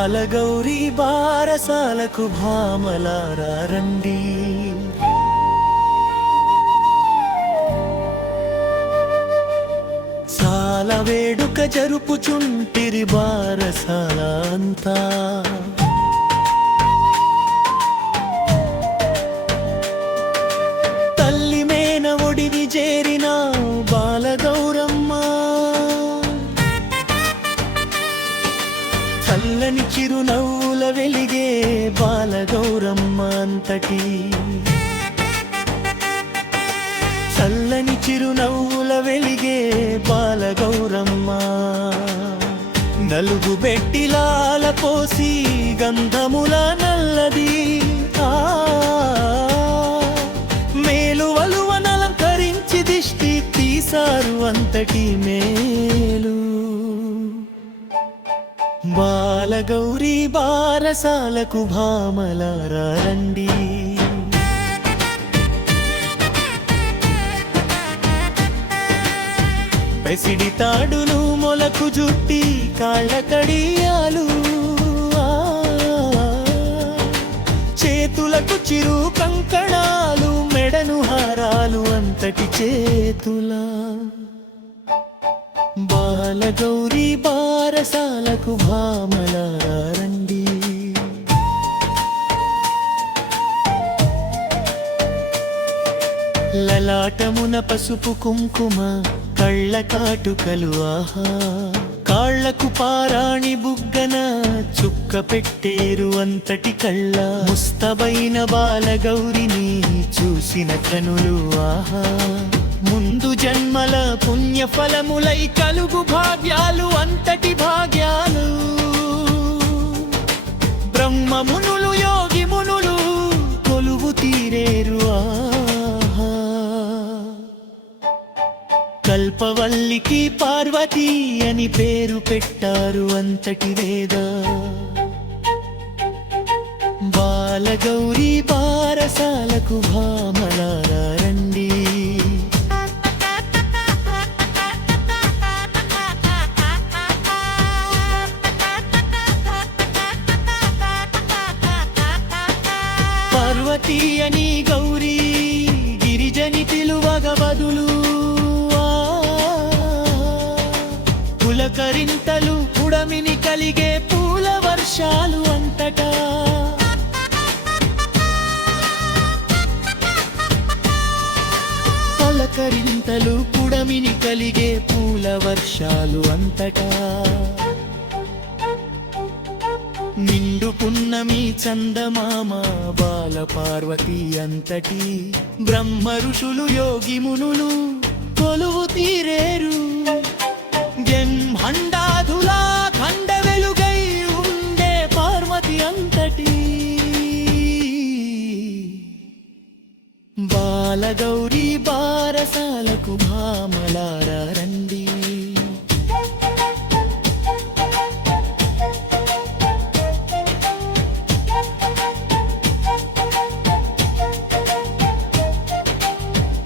బాలగౌరీ బారసాలకు భామలారా రండి. చాలా వేడుక జరుపుచుంటిరి బారసాల అంతా. తల్లి మేన ఒడిని చేరిన బాలగౌరమ్మ, చల్లని చిరునవ్వుల వెలిగే బాలగౌరమ్మ అంతటి. చల్లని చిరునవ్వుల వెలిగే బాలగౌరమ్మ, నలుగు బెట్టిలాల పోసి గంధముల నల్లది మేలువలువనలంకరించి దిష్టి తీసారు అంతటి మేలు. బాలగౌరీ బారసాలకు భామలారా రండి. పెసిడి తాడులు మొలకు జుట్టి కాళ్ళ కడియాలు, చేతులకు చిరు కంకణాలు, మెడను హారాలు అంతటి చేతుల. బాలగౌరీ బారసాలకు భామలారా రండి. లలాటమున పసుపు కుంకుమ, కళ్ళ కాటుకలు ఆహా, కాళ్లకు పారాణి బుగ్గన చుక్క పెట్టేరు అంతటి కళ్ళ. ముస్తబైన బాలగౌరిని చూసిన కనులు ఆహా, ముందు జన్మల పుణ్య ఫలములై కలుగు భాగ్యాలు అంతటి భాగ్యాలు. బ్రహ్మ మునులు యోగి మునులు కొలువు తీరేరు ఆహా, కల్పవల్లికి పార్వతీ అని పేరు పెట్టారు అంతటి వేద. బాలగౌరీ బారసాలకు భామలారా రండి. పార్వతీ అని గౌరీ గిరిజని పిలువగ బదులు, పులకరింతలు పుడమిని కలిగే పూల వర్షాలు అంతటా. పులకరింతలు పుడమిని కలిగే పూల వర్షాలు అంతటా. నిండు పున్నమి చందమామ బాల పార్వతీ అంతటి. బ్రహ్మ ఋషులు యోగి మునులు కొలువు తీరేరు. బ్రహ్మాండాధులా ఖండ వెలుగై ఉండే పార్వతి అంతటి. బాలగౌరీ బారసాలకు భామలారా రండి.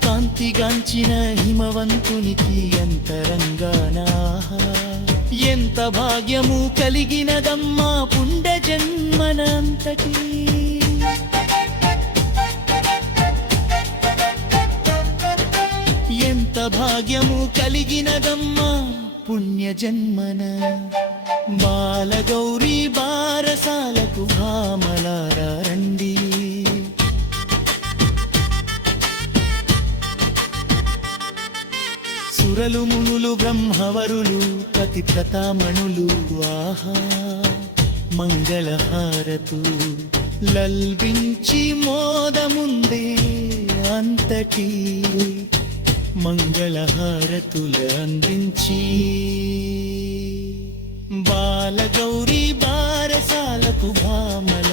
కాంతిగాంచిన హిమవంతునికి అంతరంగాన ఎంత భాగ్యము కలిగినదమ్మా పుండ జన్మనంతటి. ఎంత భాగ్యము కలిగినదమ్మా పుణ్య జన్మన. బాలగౌరీ బారసాలకు భామలారా రండి. సురలు మునులు బ్రహ్మవరులు పతిప్రతామణులు ఆహా, మంగళహారతు లల్బించి మోదముందే అంతటి. మంగళహారతుల అందించి బాలగౌరీ బారసాలకు భామల